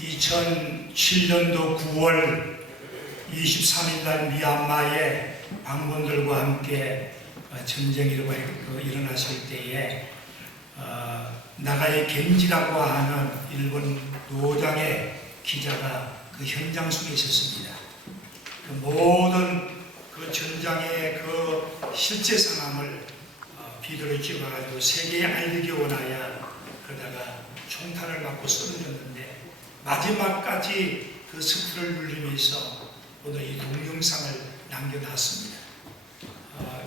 2007년도 9월 23일 날 미얀마의 방문들과 함께 전쟁이 일어났을 때에 나가의 겐지라고 하는 일본 노장의 기자가 그 현장 속에 있었습니다. 그 모든 그 전장의 그 실제 상황을 비디오를 찍어가지고 세계에 알리기 원하여 그러다가 총탄을 맞고 쓰러졌는데 마지막까지 그 스크를 누리면서 오늘 이 동영상을 남겨놨습니다.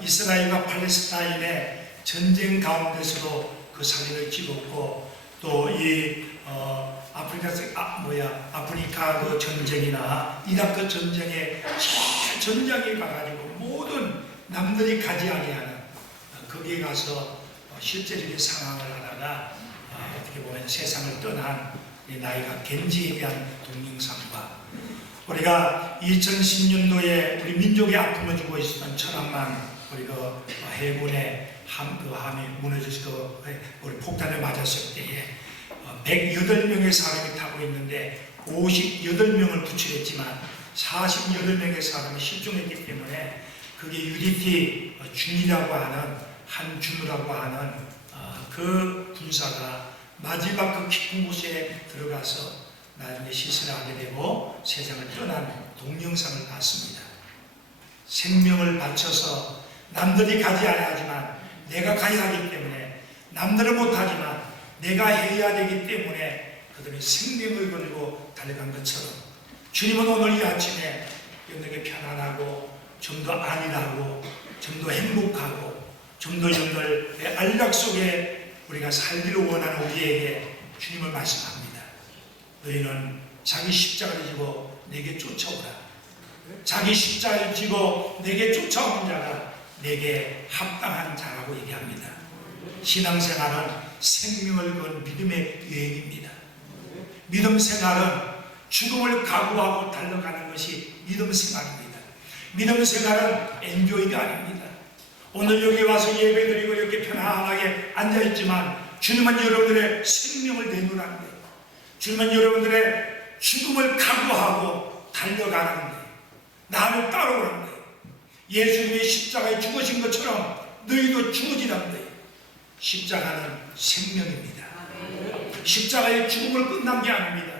이스라엘과 팔레스타인의 전쟁 가운데서도 그 사진을 찍었고 또 이 아프리카 그 전쟁이나 이라크 전쟁에 전장에 가가지고 모든 남들이 가지 아니하는 거기에 가서 실제적인 상황을 하다가 어떻게 보면 세상을 떠난 나이가 겐지에 대한 동영상과 우리가 2010년도에 우리 민족의 아픔을 주고 있었던 천안만 우리 그 해군의 함이 무너져서 우리 폭탄을 맞았을 때에 108명의 사람이 타고 있는데 58명을 구출했지만 48명의 사람이 실종했기 때문에 그게 UDT 준이라고 하는 한준우라고 하는 그 군사가 마지막 그 깊은 곳에 들어가서 나중에 시신을 하게 되고 세상을 떠난 동영상을 봤습니다. 생명을 바쳐서 남들이 가지 않아야 하지만 내가 가야 하기 때문에 남들은 못하지만 내가 해야 되기 때문에 그들이 생명을 걸고 달려간 것처럼 주님은 오늘 이 아침에 여러분에게 편안하고 좀 더 안일하고 좀 더 행복하고 좀 더 여러분들의 안락 속에 우리가 살기를 원하는 우리에게 주님을 말씀합니다. 너희는 자기 십자가를 지고 내게 쫓아오라. 자기 십자가를 지고 내게 쫓아오는 자가 내게 합당한 자라고 얘기합니다. 신앙생활은 생명을 건 믿음의 여행입니다. 믿음 생활은 죽음을 각오하고 달려가는 것이 믿음 생활입니다. 믿음 생활은 엔조이가 아닙니다. 오늘 여기 와서 예배드리고 이렇게 편안하게 앉아있지만 주님은 여러분들의 생명을 내놓으라는 거예요. 주님은 여러분들의 죽음을 각오하고 달려가는 거예요. 나를 따라오라는 거예요. 예수님이 십자가에 죽으신 것처럼 너희도 죽어지라는 거예요. 십자가는 생명입니다. 십자가의 죽음을 끝난 게 아닙니다.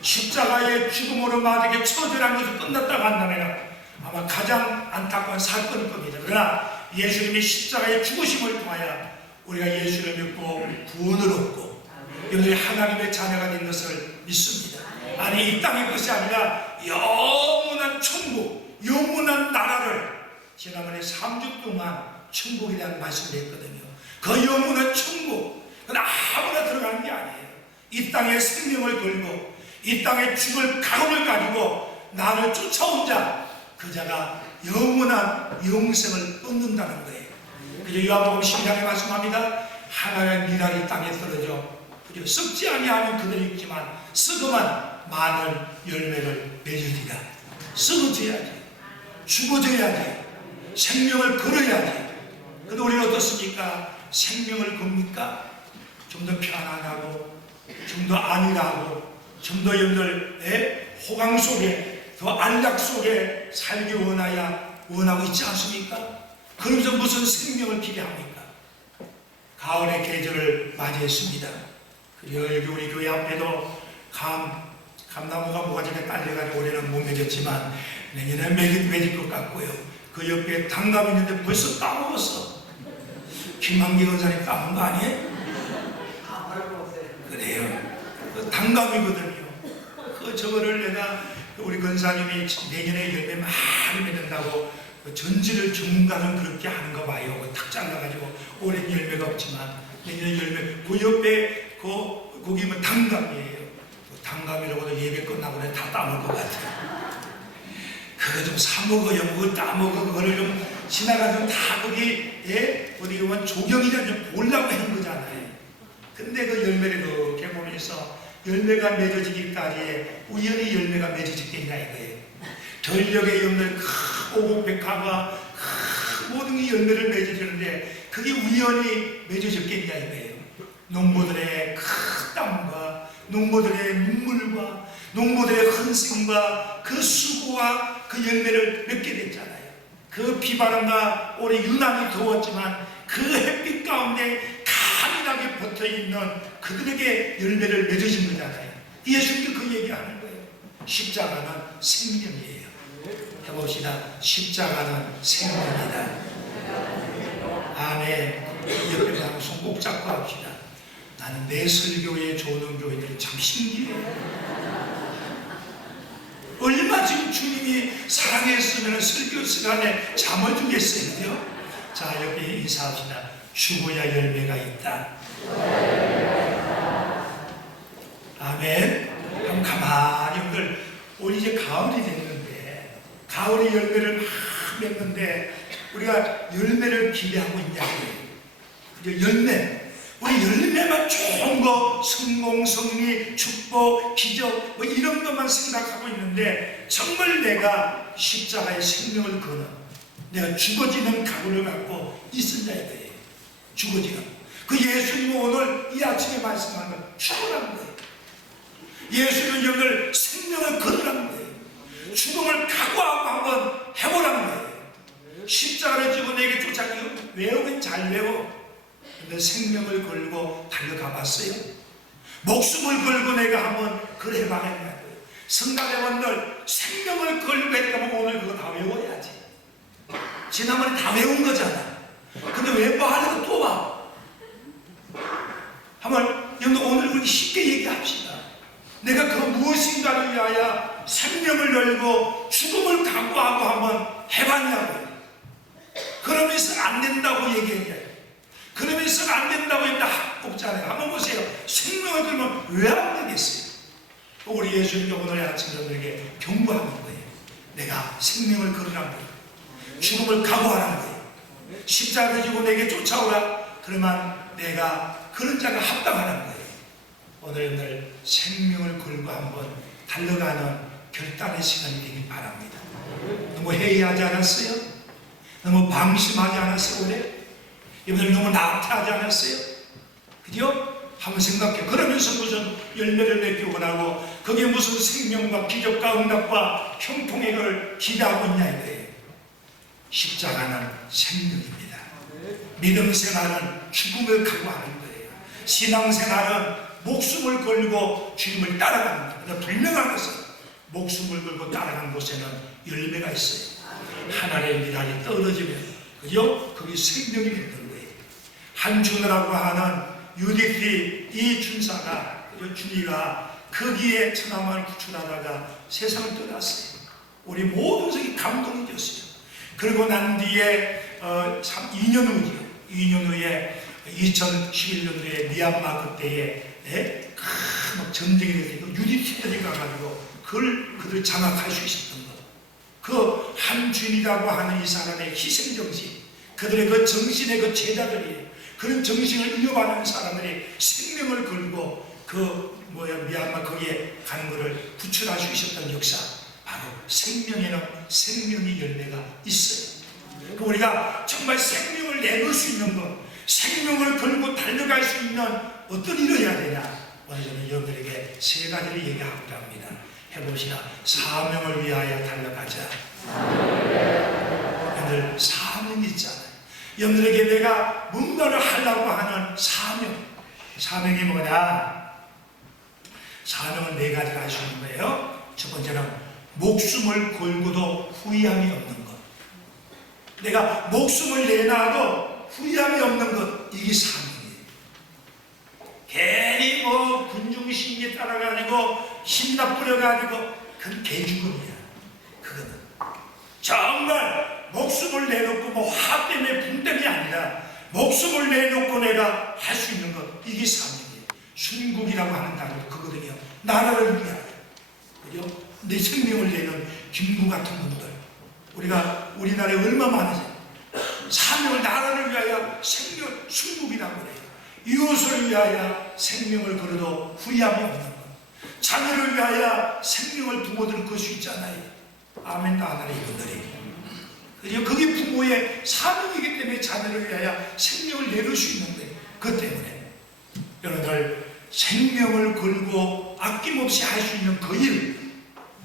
십자가의 죽음으로 만약에 처절한 것이 끝났다고 한다면 아마 가장 안타까운 사건일 겁니다. 그러나 예수님이 십자가의 죽으심을 통하여 우리가 예수를 믿고 구원을 얻고 여러분들이 하나님의 자녀가 된 것을 믿습니다. 아니 이 땅의 것이 아니라 영원한 천국, 영원한 나라를 지난번에 3주 동안 천국이라는 말씀을 했거든요. 그 영원한 천국, 그건 아무나 들어가는 게 아니에요. 이 땅에 생명을 걸고 이 땅에 죽을 각오를 가지고 나를 쫓아온 자, 그 자가 영원한 영생을 얻는다는 거예요. 그래서 요한복음 12장에 말씀합니다. 하나의 미랄이 땅에 떨어져 썩지 아니하면 그들이 있지만 썩으면 많은 열매를 맺으리라. 썩어져야지, 죽어져야지, 생명을 걸어야지. 근데 우리는 어떻습니까? 생명을 겁니까? 좀 더 편안하고 좀 더 안일하고 좀 더 여러분들의 호강 속에 더 안락 속에 살기 원하고 있지 않습니까? 그러면서 무슨 생명을 기대합니까? 가을의 계절을 맞이했습니다. 여기 우리 교회 앞에도 감나무가 모가지가 딸려가지고 올해는 못 맺었지만 내년에 맺을 것 같고요. 그 옆에 당감이 있는데 벌써 따먹었어. 김한기 원사님 따먹은 거 아니에요? 그래요. 그 당감이거든요. 저거를 내가 우리 권사님이 내년에 열매 많이 맺는다고 전지를 전문가는 그렇게 하는 거 봐요. 탁 잘라가지고 올해는 열매가 없지만 내년에 열매. 그 옆에 거기면 당감이에요. 당감이라고도 예배 끝나고 다 따먹을 것 같아요. 그거 좀 사먹어요. 그거 따먹어. 그거를 좀 지나가서 다 거기에 어디 보면 조경이라 좀 보려고 하는 거잖아요. 근데 그 열매를 그렇게 보면서 열매가 맺어지기까지 우연히 열매가 맺어지겠냐 이거예요. 전력의 열매를 크고 백화가 모든 게 열매를 맺어주는데 그게 우연히 맺어졌겠냐 이거예요. 농부들의 큰 땀과 농부들의 눈물과 농부들의 헌신과 그 수고와 그 열매를 맺게 됐잖아요. 그 비바람과 올해 유난히 더웠지만 그 햇빛 가운데 강인하게 붙어있는 그들에게 열매를 맺어진 거잖아요. 예수님도 그 얘기하는 거예요. 십자가는 생명이에요. 해봅시다. 십자가는 생명이다. 아멘. 옆에 사람 손 꼭 잡고 합시다. 나는 내 설교에 좋은 교회들이 참 신기해요. 얼마 지금 주님이 사랑했으면 설교 시간에 잠을 주겠어요. 그죠? 자, 옆에 인사합시다. 죽어야 열매가 있다. 아멘. 그럼 가만히 여러분들, 우리 이제 가을이 됐는데, 가을의 열매를 막 맺는데 우리가 열매를 기대하고 있냐고요. 그죠? 열매. 우리 열매만 좋은 거, 성공, 승리, 축복, 기적 뭐 이런 것만 생각하고 있는데 정말 내가 십자가의 생명을 거는, 내가 죽어지는 각오를 갖고 있었냐 이거예요. 죽어지는. 그 예수님은 오늘 이 아침에 말씀한 건 죽으라는 거예요. 예수님은 여러분들 생명을 거두라는 거예요. 죽음을 각오하고 한번 해보라는 거예요. 십자가를 지고 내게 쫓아가요. 외우면 잘 외워. 근데 생명을 걸고 달려가 봤어요? 목숨을 걸고 내가 한번 그래 봐야겠냐고요. 성가대원들 생명을 걸고 했다면 오늘 그거 다 외워야지. 지난번에 다 외운 거잖아. 근데 왜 뭐 하려고 또 봐? 한번 여러분 오늘 우리 쉽게 얘기합시다. 내가 그 무엇인가를 위하여 생명을 열고 죽음을 각오하고 한번 해봤냐고요. 그러면서 안 된다고 얘기해요. 그러면서 안 된다고 했다 없잖아요. 한번 보세요. 생명을 걸면 왜 안 되겠어요? 우리 예수님도 오늘 아침 여러분에게 경고하는 거예요. 내가 생명을 걸으라는 거예요. 죽음을 각오하라는 거예요. 십자가를 지고 내게 쫓아오라. 그러면 내가 그런 자가 합당하라는 거예요. 오늘 생명을 걸고 한번 달려가는 결단의 시간이 되길 바랍니다. 너무 해이하지 않았어요? 너무 방심하지 않았어요? 올해? 여러분들 너무 나태하지 않았어요? 그죠? 한번 생각해. 그러면서 무슨 열매를 맺기 원하고 거기에 무슨 생명과 기적과 응답과 형통의 걸 기대하고 있냐 이거예요. 십자가는 생명입니다. 믿음 생활은 죽음을 각오하는 거예요. 신앙 생활은 목숨을 걸고 주님을 따라가는 거예요. 그러나 분명한 것은 목숨을 걸고 따라가는 곳에는 열매가 있어요. 하나님의 미랄이 떨어지면 그죠? 거기 생명이 있는 거예요. 한준호라고 하는 UDP 이 준사가, 준이가 거기에 천하만을 구출하다가 세상을 떠났어요. 우리 모든 성이 감동이 됐어요. 그리고 난 뒤에 2년 후죠. 2년 후에 2011년도에 미얀마 그때에 막 전쟁이 되고 UDP들이 가가지고 그들 장악할 수 있었던 것. 그 한준이라고 하는 이 사람의 희생정신, 그들의 그 정신의 그 제자들이 그런 정신을 이어받는 사람들이 생명을 걸고 미얀마 거기에 가는 것을 구출할 수 있었던 역사, 바로 생명에는 생명의 열매가 있어요. 우리가 정말 생명을 내놓을 수 있는 것, 생명을 걸고 달려갈 수 있는 어떤 일을 해야 되냐, 오늘 저는 여러분들에게 세 가지를 얘기하고자 합니다. 해봅시다. 사명을 위하여 달려가자. 여러분들 사명이 있잖아요. 여러분들에게 내가 뭔가를 하려고 하는 사명. 사명이 뭐냐? 사명은 네 가지가 할 수 있는 거예요. 첫 번째는 목숨을 걸고도 후회함이 없는 것. 내가 목숨을 내놔도 후회함이 없는 것. 이게 사명이에요. 괜히 뭐 군중심리에 따라가지고 힘나 뿌려가지고 그건 개죽음이야. 그거는 정말 목숨을 내놓고 뭐 화 때문에 분 때문이 아니라 목숨을 내놓고 내가 할 수 있는 것, 이게 사명이에요. 순국이라고 하는 단어도 그거든요. 나라를 위하여, 그죠? 내 생명을 내는 김구 같은 분들, 우리가 우리나라에 얼마 많으세요? 사명을, 나라를 위하여 생명, 순국이라고 그래요. 이웃을 위하여 생명을 걸어도 후회함이 없는 것. 자녀를 위하여 생명을 부모들은 걸 수 있잖아요. 아멘. 나라의 이분들이. 그게 부모의 사명이기 때문에 자녀를 위하여 생명을 내놓을 수 있는 거예요. 그것 때문에 여러분들 생명을 걸고 아낌없이 할 수 있는 그 일,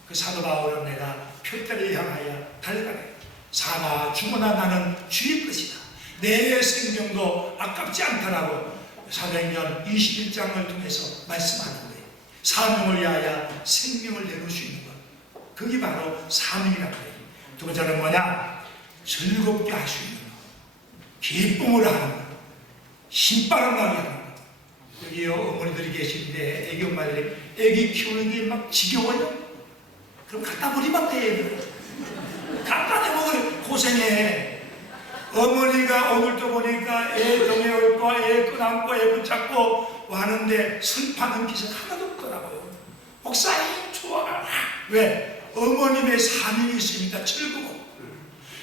그 사도 바울은 내가 표대를 향하여 달려가네. 사나 죽으나 나는 주의 것이다. 내 생명도 아깝지 않다라고 사도행전 21장을 통해서 말씀하는 거예요. 사명을 위하여 생명을 내놓을 수 있는 것, 그게 바로 사명이라는 거예요. 두 번째는 뭐냐? 즐겁게 할 수 있는 것, 기쁨을 하는 것, 힘바람 나게 하는 것. 여기 어머니들이 계신데 애기 엄마들이 애기 키우는 게 막 지겨워요? 그럼 갖다 버리면 돼. 갖다 내먹으면 고생해. 어머니가 오늘도 보니까 애 동해올고 애 끄안고 애 붙잡고 와는데 슬퍼하는 기색 하나도 없더라고요. 목사님 좋아. 왜? 어머님의 사명이 있으니까 즐거워.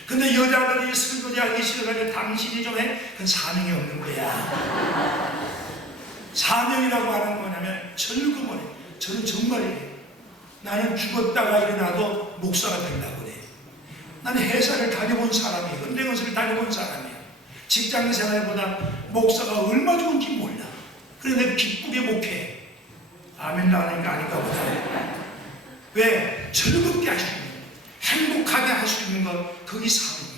근데 여자들이 설거지하기 싫어가지고 당신이 좀 해? 그건 사명이 없는 거야. 사명이라고 하는 거냐면 즐거움을 해. 저는 정말이에요. 나는 죽었다가 일어나도 목사가 된다고 그래. 나는 회사를 다녀본 사람이에요. 은행원을 다녀본 사람이에요. 직장 생활보다 목사가 얼마 좋은지 몰라. 그런데 기쁘게 목회해. 아멘 나오니까 아닌가 보다. 왜? 즐겁게 할 수 있는 것, 행복하게 할 수 있는 것, 그게 사명이에요.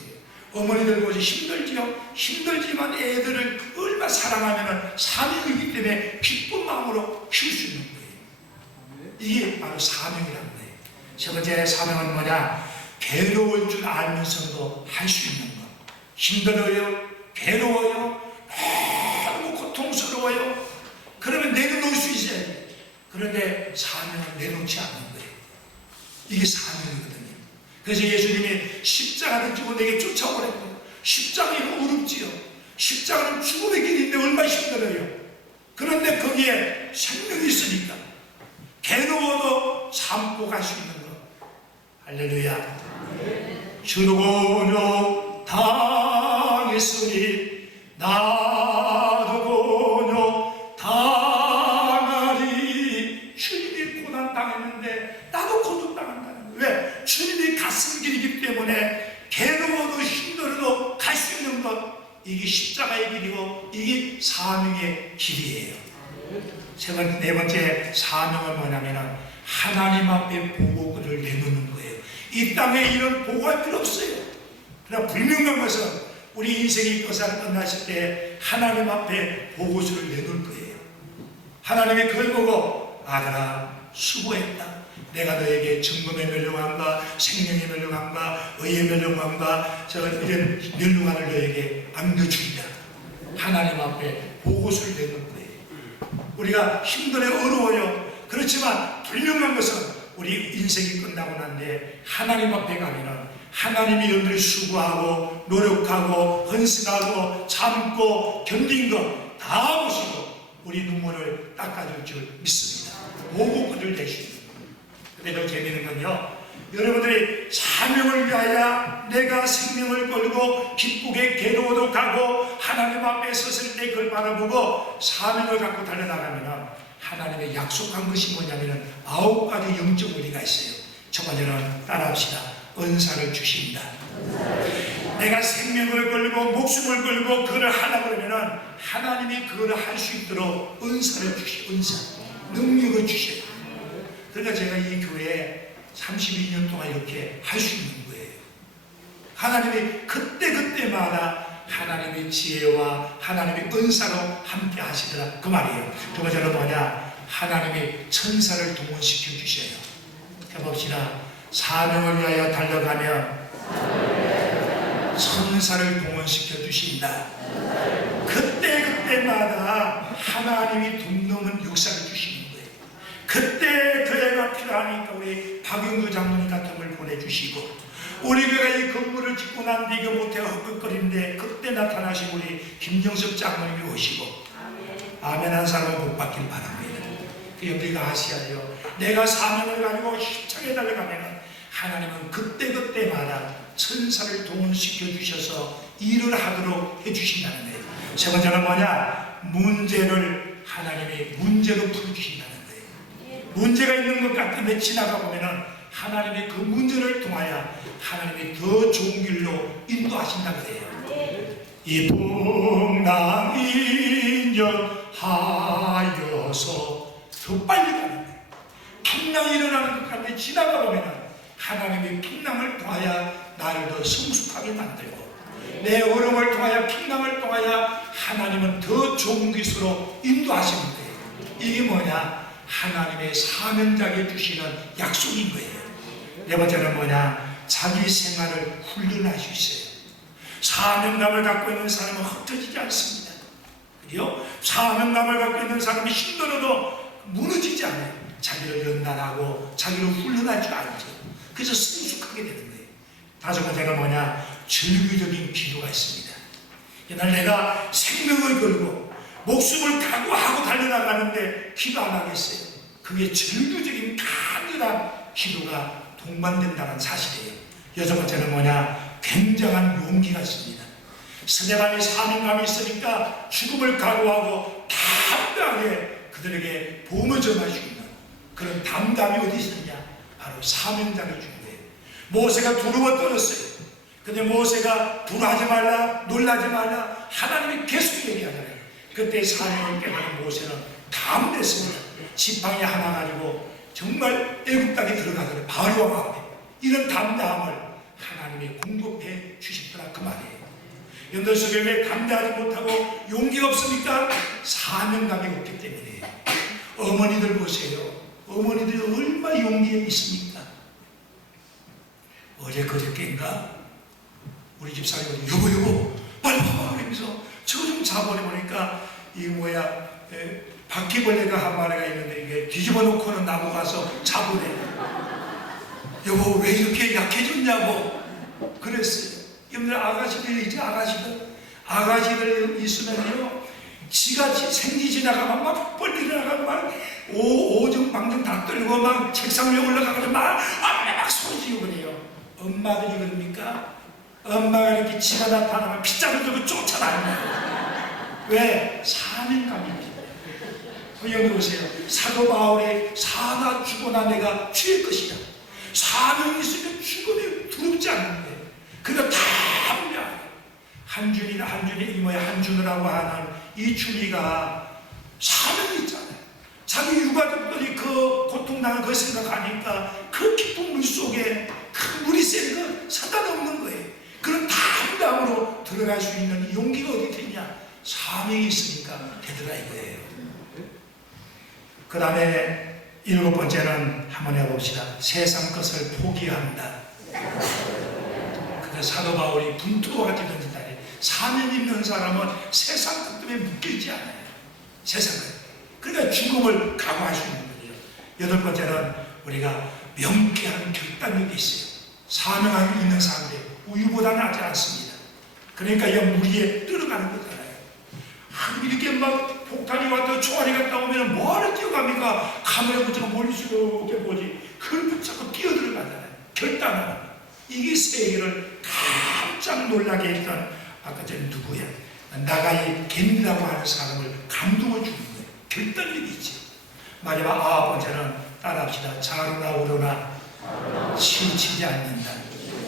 어머니들 보지 힘들지요? 힘들지만 애들을 얼마나 사랑하면 사명이기 때문에 기쁜 마음으로 키울 수 있는 거예요. 이게 바로 사명이라는 거예요. 세 번째 사명은 뭐냐? 괴로울 줄 알면서도 할 수 있는 것. 힘들어요, 괴로워요, 너무 고통스러워요. 그러면 내려놓을 수 있어야 돼요. 그런데 사명은 내놓지 않는 거예요. 이게 사명이거든요. 그래서 예수님이 십자가를 지고 내게 쫓아오라고. 십자가는 어렵지요. 십자가는 죽음의 길인데 얼마나 힘들어요. 그런데 거기에 생명이 있으니까 괴로워도 참고 갈 수 있는 것. 할렐루야. 주로 당했으니 나도 고뇨 당하리. 주님이 고난 당했는데 나도 고통 당한다는 거예요. 왜? 주님이 갔은 길이기 때문에 괴로워도 힘들어도 갈 수 있는 것, 이게 십자가의 길이고 이게 사명의 길이에요. 네 번째 사명은 뭐냐면 하나님 앞에 보고를 내놓는 거예요. 이 땅에 이런 보고할 필요 없어요. 그러나 분명한 것은 우리 인생이 끝나실 때 하나님 앞에 보고서를 내놓을 거예요. 하나님이 그걸 보고 아들아 수고했다. 내가 너에게 정금의 멸류관과 생명의 멸류관과 의의 멸류관과 이런 멸류관을 너에게 안겨주리라. 하나님 앞에 보고서를 내놓을 거예요. 우리가 힘들어 어려워요. 그렇지만 분명한 것은 우리 인생이 끝나고 난데 하나님 앞에 가면은 하나님이 여러분들이 수고하고 노력하고 헌신하고 참고 견딘 것 다 보시고 우리 눈물을 닦아줄 줄 믿습니다. 보고를 대시고. 근데 더 재미있는 건요, 여러분들이 사명을 위하여 내가 생명을 걸고 기쁘게 괴로워도 가고 하나님 앞에 섰을 때 그걸 바라보고 사명을 갖고 달려나가면 하나님의 약속한 것이 뭐냐면 9가지 영적 의리가 있어요. 첫 번째는 따라합시다. 은사를 주신다. 내가 생명을 걸고 목숨을 걸고 그걸 하려고 그러면 하나님이 그걸 할 수 있도록 은사를 주셔요. 은사, 능력을 주셔요. 그러니까 제가 이 교회에 32년 동안 이렇게 할 수 있는 거예요. 하나님이 그때그때마다 하나님의 지혜와 하나님의 은사로 함께 하시더라, 그 말이에요. 두 번째는 뭐냐? 하나님이 천사를 동원시켜 주셔요. 해봅시다. 사명을 위하여 달려가면 천사를 동원시켜 주신다. 그때그때마다 하나님이 돈 넘은 역사를 주시는 거예요. 그때 교회가 필요하니까 우리 박영규 장로님 같은 걸 보내주시고, 우리 교회가 이 건물을 짓고 난 뒤에 못해 헛헛거리는데 그때 나타나신 우리 김정섭 장로님이 오시고, 아멘 한 사람은 복 받길 바랍니다. 우리가 아시아요. 내가 사명을 가지고 힘차게 달려가면 하나님은 그때그때마다 천사를 동원시켜 주셔서 일을 하도록 해주신다는 거예요. 세 번째는 뭐냐? 문제를 하나님이 문제로 풀어주신다는 거예요. 문제가 있는 것 같은데 지나가 보면은 하나님이 그 문제를 통하여 하나님이 더 좋은 길로 인도하신다 그래요. 이 풍랑인연 하여 앞서서 더 빨리 가는 거예요. 풍랑이 일어나는 것 가운데 지나가 보면 하나님의 풍랑을 통하여 나를 더 성숙하게 만들고, 내 어려움을 통하여 풍랑을 통하여 하나님은 더 좋은 것으로 인도하시는 거예요. 이게 뭐냐? 하나님의 사명자에게 주시는 약속인 거예요. 네 번째는 뭐냐? 자기 생활을 훈련할 수 있어요. 사명감을 갖고 있는 사람은 흩어지지 않습니다. 그리고 사명감을 갖고 있는 사람이 힘들어도 무너지지 않아요. 자기를 연단하고 자기를 훈련할 줄 알죠. 그래서 성숙하게 되는 거예요. 다섯 번째가 뭐냐? 절규적인 기도가 있습니다. 옛날 내가 생명을 걸고 목숨을 각오하고 달려나가는데 기도 안 하겠어요. 그게 절규적인 간절한 기도가 동반된다는 사실이에요. 여섯 번째는 뭐냐? 굉장한 용기가 있습니다. 스데반이 사명감이 있으니까 죽음을 각오하고 담대하게 그들에게 복음을 전할 수 있는 그런 담담이 어디 있었냐? 바로 사명장이 준 거예요. 모세가 두려워 떨었어요. 근데 모세가 두려워하지 말라, 놀라지 말라, 하나님이 계속 얘기하잖아요. 그때 사명을 깨달은 모세는 담대했습니다. 지팡이 하나 가지고 정말 애굽 땅에 들어가더니 바로왕 앞에 이런 담대함을 하나님이 공급해 주셨더라, 그 말이에요. 여러분들 속에 왜 담대하지 못하고 용기가 없습니까? 사명감이 없기 때문이에요. 어머니들 보세요. 어머니들이 얼마나 용기가 있습니까? 어제 그저께인가 우리 집사람이 여보 빨리 와봐 그러면서 저 좀 잡아내보니까 이 뭐야 바퀴벌레가 한 마리가 있는데 이게 뒤집어 놓고는 나무 가서 잡으래. 여보 왜 이렇게 약해졌냐고 그랬어요. 여러분들 아가씨들 이제 아가씨들 있으면요 지가 생기 지나가면 막 뻘리 일어나가고 막 오정방정 다 떨고 막 책상 위에 올라가고 막 소리 지르고 그래요. 엄마들이 그럽니까? 엄마가 이렇게 지가 나타나면 핏장을 들고 쫓아다니는 왜? 사명감이 있기 때문에. 여기 보세요. 사도 바울이 사나 죽어나 내가 주의 것이다. 사명이 있으면 죽음이 두렵지 않는데 그러니까 담대하게 한준이라고 하는 이 준이가 사명이 있잖아요. 자기 유가족들이 그 고통당한 그 생각하니까 그 깊은 물 속에 큰 물이 세니까 상관없는 거예요. 그런 담담으로 들어갈 수 있는 용기가 어디 있냐? 사명이 있으니까 되더라 이거예요. 그 다음에 일곱 번째는 한번 해봅시다. 세상 것을 포기한다. 근데 사도 바울이 분투와 같이 던진다. 사명 있는 사람은 세상 것 때문에 묶이지 않아요. 세상을. 그러니까 죽음을 각오할 수 있는 거죠. 여덟 번째는 우리가 명쾌한 결단력이 있어요. 사명 있는 사람들 우유보다는 하지 않습니다. 그러니까 이 무리에 들어가는 거잖아요. 이렇게 막 폭탄이 왔다 총알이 갔다 오면 뭐하러 뛰어갑니까? 카메라 붙이고 멀리서게 보지. 그걸 붙잡고 뛰어들어가잖아요. 결단하는 이게 세계를 깜짝 놀라게 했던 아까 전에 누구야? 나가이 겐이라고 하는 사람을 감동을 주는 거예요. 결단력이 있지. 마지막 아홉 번째는 따라합시다. 자루나 오로나 치우치지 않는다.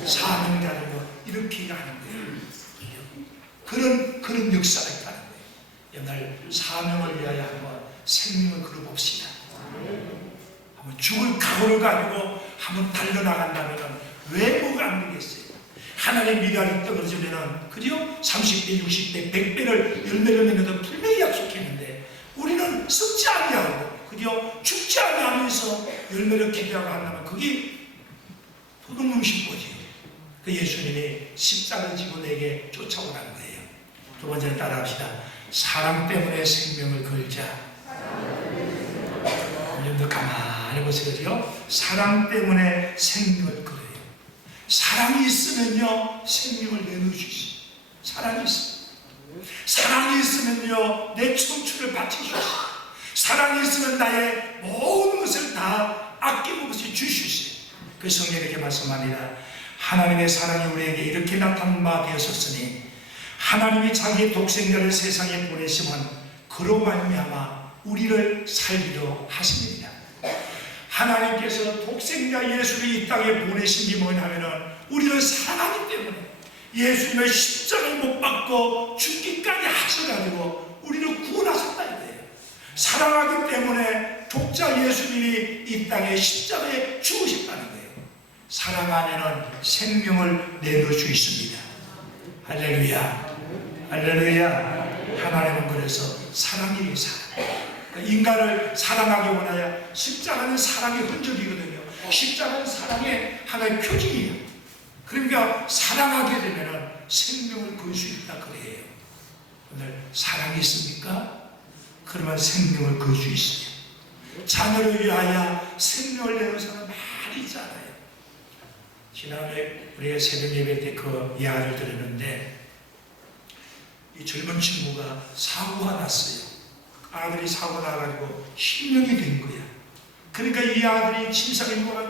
사명자는 거 이렇게 하는 거예요. 그런 역사가 있다는 거예요. 옛날 사명을 위하여 한번 생명을 걸어봅시다. 한번 죽을 각오를 가지고 한번 달려나간다면 왜 뭐가 안 되겠어요? 하나님 미랄이 떨어지면은 그죠? 30배, 60배, 100배를 열매를 맺는 분명히 약속했는데 우리는 썩지 아니하고 그죠? 죽지 아니하면서 열매를 기대하고 한다면 그게 도둑놈식 거지. 그 예수님이 십자가를 지고 내게 쫓아오라는 거예요. 두 번째는 따라합시다. 사랑 때문에 생명을 걸자. 여러분들 가만히 보세요. 사랑 때문에 생명을 걸어요. 사랑이 있으면요 생명을 내놓을 수 있어요. 사랑이 있어요. 사랑이 있으면요 내 청춘을 바칠 수 있어요. 사랑이 있으면 나의 모든 것을 다 아낌없이 줄 수 있어요. 그 성경에 이렇게 말씀합니다. 하나님의 사랑이 우리에게 이렇게 나타난 바 되었었으니 하나님이 자기의 독생자를 세상에 보내시면 그로 말미암아 우리를 살리려 하십니다. 하나님께서 독생자 예수를 이 땅에 보내신 게 뭐냐면은 우리를 사랑하기 때문에 예수님의 십자가를 못 받고 죽기까지 하셔가지고 우리를 구원하셨다 이거예요. 사랑하기 때문에 독자 예수님이 이 땅에 십자가에 죽으셨다는 거예요. 사랑 안에는 생명을 내놓을 수 있습니다. 할렐루야, 할렐루야. 하나님은 그래서 사랑이 사랑. 인간을 사랑하기 원하여 십자가는 사랑의 흔적이거든요. 십자가는 사랑의 하나의 표징이에요. 그러니까 사랑하게 되면 생명을 걸 수 있다 그래요. 오늘 사랑이 있습니까? 그러면 생명을 걸 수 있어요. 자녀를 위하여 생명을 내는 사람 많이 있잖아요. 지난해 우리가 새벽 예배 때 그 이야기를 들었는데, 이 젊은 친구가 사고가 났어요. 아들이 사고 나가지고 실명이 된 거야. 그러니까 이 아들이 침상에 누워서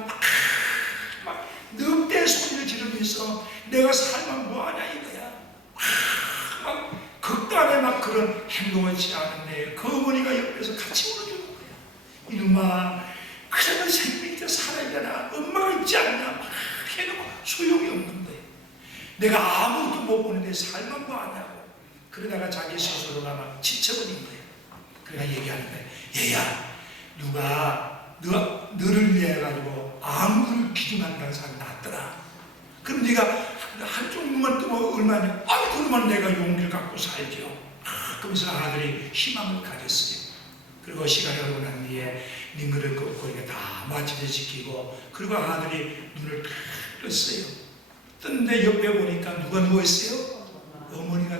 막 늑대 소리를 지르면서 내가 살면 뭐하냐 이거야. 막 극단의 막 그런 행동을 취하는데 그 어머니가 옆에서 같이 울어주는 거야. 이놈아, 그러면 생명이 더 살아야 되나? 엄마가 있지 않냐? 막 해도 소용이 없는 거야. 내가 아무것도 못 보는데 살면 뭐하냐고. 그러다가 자기 스스로가 막 지쳐버린 거야. 그러니까 얘기하는 거야. 얘야, 누가 너를 위해 가지고 아무를 기증한다는 사람이 낫더라. 그럼 네가 한쪽 눈만 뜨면 얼마냐? 그러면 내가 용기를 갖고 살죠. 그러면서 아들이 희망을 가졌어요. 그리고 시간이 오고 난 뒤에 링거를 꺾고 이렇게 다 마취를 시키고, 그리고 아들이 눈을 떴어요. 떴는데 옆에 보니까 누가 누워있어요? 어머니가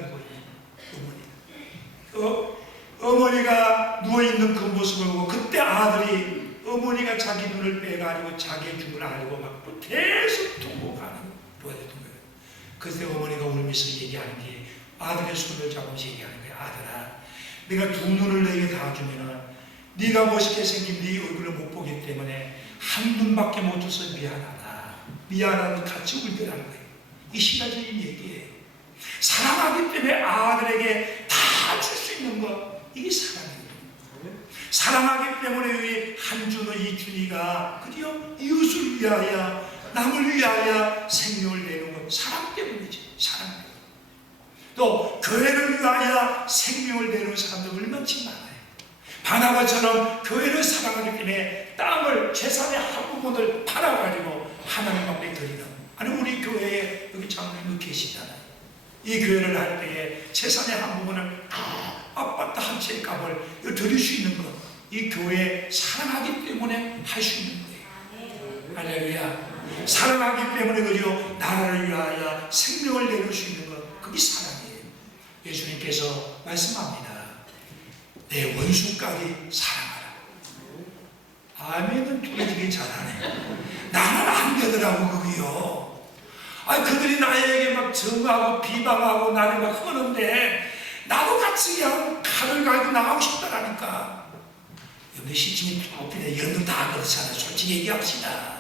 누워있어요. 어머니가 누워있는 그 모습을 보고, 그때 아들이 어머니가 자기 눈을 빼가지고 자기의 죽음을 알고 막 계속 통곡하는 거예요. 그때 어머니가 울면서 얘기하는 게, 아들의 손을 잡으면서 얘기하는 거예요. 아들아, 내가 두 눈을 내게 다 주면은 네가 멋있게 생긴 네 얼굴을 못 보기 때문에 한 눈밖에 못 줘서 미안하다. 미안하다고 같이 울더라는 거예요. 이 신화적인 얘기예요. 사랑하기 때문에 아들에게 다 줄 수 있는 것, 이게 사랑이에요. 사랑하기 때문에 우리 한준호, 이준이가 그죠? 이웃을 위하여, 남을 위하여 생명을 내는 것, 사랑 때문이지. 사랑 때문에. 또 교회를 위하여 생명을 내는 사람들 얼마나 많아요. 바나바처럼 교회를 사랑하기 때문에 땅을, 재산의 한 부분을 팔아가지고 하나님 앞에 드리는, 아니 우리 교회에 여기 장로님 계시잖아요. 이 교회를 할 때에 재산의 한 부분을 아파트 한 채 값을 드릴 수 있는 것, 이 교회에 사랑하기 때문에 할 수 있는 거예요. 할렐루야. 사랑하기 때문에 그리고 나라를 위하여 생명을 내놓을 수 있는 것, 그게 사랑이에요. 예수님께서 말씀합니다. 내 원수까지 사랑하라. 아멘은 되게 잘하네. 나는 안 되더라고 그게요. 그들이 나에게 막 정하고 비방하고 나를 막 허는데 나도 같이 그냥 칼을 갈고 나가고 싶다라니까. 여러분 시침이 높이네. 여러분 다 그렇잖아요. 솔직히 얘기합시다.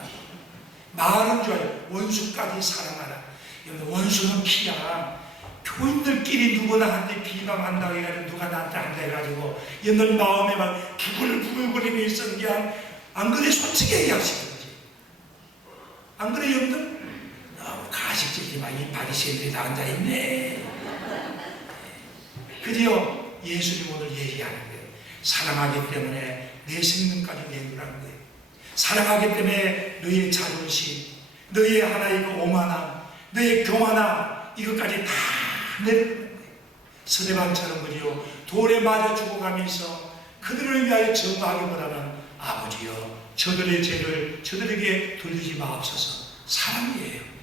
말은 좋아요. 원수까지 사랑하라. 여러분 원수는 키야. 교인들끼리 누구나 한테 비방한다고 해가지고 누가 나한테 한다 해가지고 여러분 마음에 막 부글부글거리면서 그냥, 안 그래? 솔직히 얘기합시다. 안 그래 여러분들? 가식적이지만 이 바리새인들이 다 앉아있네. 그지요? 예수님 오늘 얘기하는 거예요. 사랑하기 때문에 내 생명까지 내놓으라는 거예요. 사랑하기 때문에 너의 자존심, 너의 하나의 오만함, 너의 교만함, 이것까지 다 내놓는 거예요. 스데반처럼 그지요? 돌에 맞아 죽어가면서 그들을 위하여 전파하기보다는 아버지여, 저들의 죄를 저들에게 돌리지 마옵소서. 사랑이에요.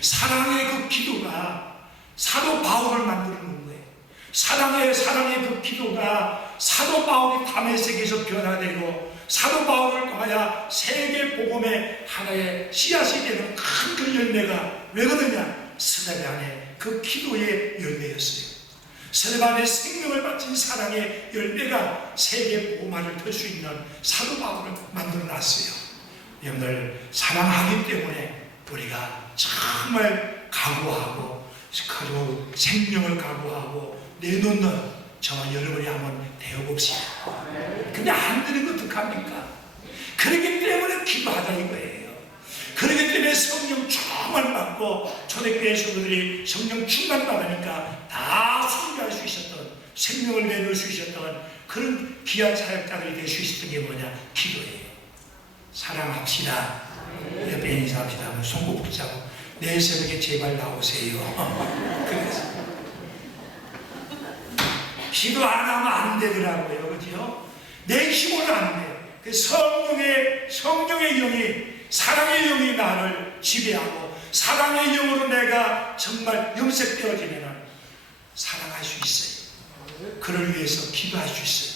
사랑의 그 기도가 사도 바울을 만드는 거예요. 사랑의 그 기도가 사도 바울이 다메섹에서 변화되고 사도 바울을 통하여 세계 복음의 하나의 씨앗이 되는 큰 그 열매가 왜 그러냐? 스데반의 그 기도의 열매였어요. 스데반의 생명을 바친 사랑의 열매가 세계 복음화를 펼 수 있는 사도 바울을 만들어 놨어요. 여러분들 사랑하기 때문에 우리가 정말 각오하고 그리고 생명을 각오하고 내놓는 저와 여러분이 한번 되어봅시다. 근데 안 되는 거 어떡합니까? 그렇기 때문에 기도하자 이거예요. 그렇기 때문에 성령 충만 받고 초대교회 성도들이 성령 충만 받으니까 다 순교할 수 있었던, 생명을 내놓을 수 있었던 그런 귀한 사역자들이 될 수 있었던 게 뭐냐? 기도예요. 사랑합시다. 옆에 인사합시다. 손꼭 붙잡고 내일 새벽에 제발 나오세요. 그래서 기도 안 하면 안 되더라고요. 그죠? 내 힘으로 안 돼요. 그 성령의 영이, 사랑의 영이 나를 지배하고 사랑의 영으로 내가 정말 염색되어지면 사랑할 수 있어요. 그를 위해서 기도할 수 있어요.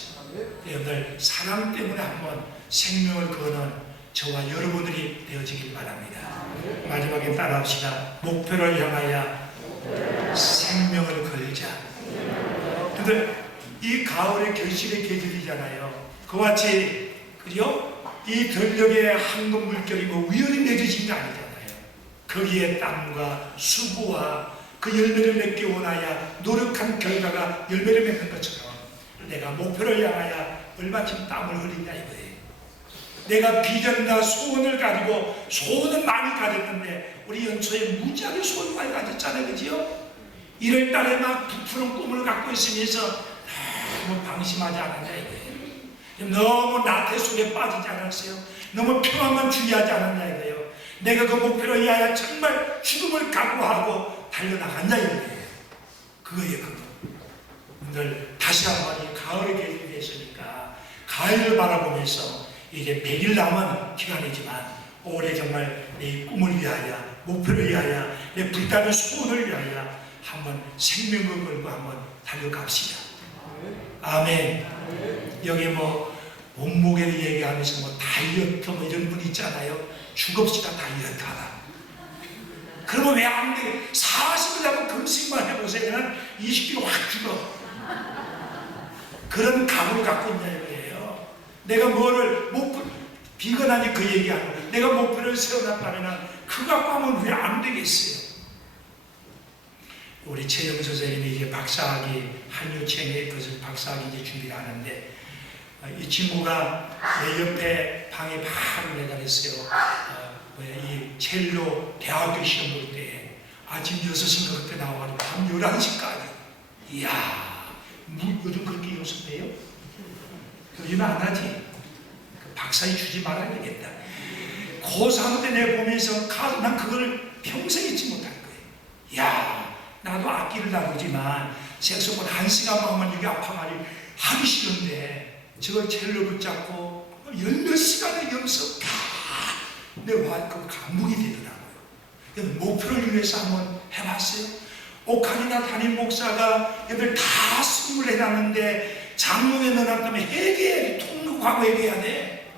여러분들 사랑 때문에 한번 생명을 거는 저와 여러분들이 되어지길 바랍니다. 마지막에 따라합시다. 목표를 향하여 생명을 걸자. 근데 이 가을의 결실의 계절이잖아요. 그와 같이 그죠? 이 들녘의 황금 물결이 뭐 우연히 맺어진 게 아니잖아요. 거기에 땀과 수고와 그 열매를 맺기 원하여 노력한 결과가 열매를 맺는 것처럼 내가 목표를 향하여 얼마큼 땀을 흘리냐 이거예요. 내가 비전과 소원을 가지고 소원은 많이 가졌는데 우리 연초에 무지하게 소원 많이 가졌잖아요. 그죠? 1월달에 막 부푸른 꿈을 갖고 있으면서 너무 방심하지 않았냐 이거예요. 너무 나태 속에 빠지지 않았어요. 너무 평안만 주의하지 않았냐 이거예요. 내가 그 목표를 위하여 정말 죽음을 각오하고 달려나갔냐 이거예요. 그거예요. 그거. 오늘 다시 한번 이 가을의 계절이 됐으니까 가을을 바라보면서 이제 100일 남은 기간이지만 올해 정말 내 꿈을 위하여, 목표를 위하여, 내 불타는 소원을 위하여 한번 생명을 걸고 한번 달려갑시다. 아멘. 여기 뭐 몸무게를 얘기하면서 뭐 다이어트 뭐 이런 분 있잖아요. 죽읍시다 다이어트 하다. 그러면 왜 안 돼? 40일 하면 금식만 해보세요. 그냥 20kg 확 죽어. 그런 각오를 갖고 있냐 이거예요. 내가 뭐를 목표, 비건하니 그 얘기하는 거예요. 내가 목표를 세워놨다면 그 갖고 하면 왜 안 되겠어요? 우리 최영 선생님이 이제 박사학위 한유채의 것을 박사학위 이제 준비를 하는데 이 친구가 내 옆에 방에 바로 내가 그랬어요. 이 첼로 대학교 시험 볼 때 아침 6시인가 그때 나와가지고 밤 11시까지. 이야, 요즘 그렇게 연습해요? 요즘은 안 하지. 그 박사에 주지 말아야 되겠다. 고3 때 내가 보면서 난 그걸 평생 잊지 못할 거예요. 이야, 나도 악기를 다루지만 색소폰 1시간만 하면 이게 아파가지고 하기 싫은데 저걸 첼로 붙잡고 10몇 시간의 연습 내가 그 감동이 되더라고요. 목표를 위해서 한번 해봤어요. 오카리나 담임 목사가 얘들 다 선물을 해놨는데 장롱에 넣어놨다면 회개해야 돼. 통곡하고 회개해야 돼.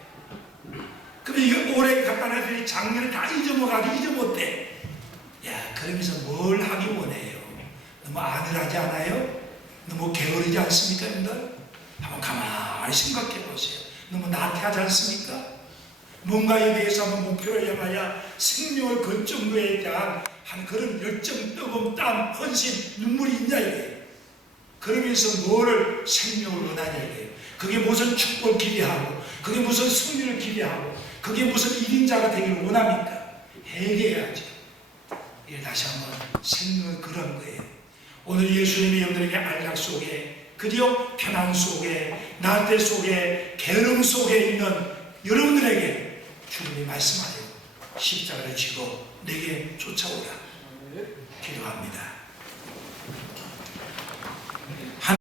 그러면 올해 갖다 놨더니 작년에 다 잊어먹어가지고 잊어먹었대. 야, 그러면서 뭘 하기 원해요? 너무 안일하지 않아요? 너무 게으르지 않습니까, 여러분들? 한번 가만히 생각해 보세요. 너무 나태하지 않습니까? 뭔가에 대해서 한번 목표를 향하여 생명을 건 정도에 대한 한 그런 열정, 뜨거움, 땀, 헌신, 눈물이 있냐 이거예요. 그러면서 뭐를 생명을 원하냐 이거예요. 그게 무슨 축복을 기대하고 그게 무슨 승리를 기대하고 그게 무슨 1인자가 되기를 원합니까? 회개해야죠. 이게 다시 한번 생명을 그런 거예요. 오늘 예수님이 여러분들에게 안락 속에 그리고 편안 속에 나태 속에 게으름 속에 있는 여러분들에게 주님이 말씀하세요. 십자가를 지고 내게 쫓아오라. 기도합니다.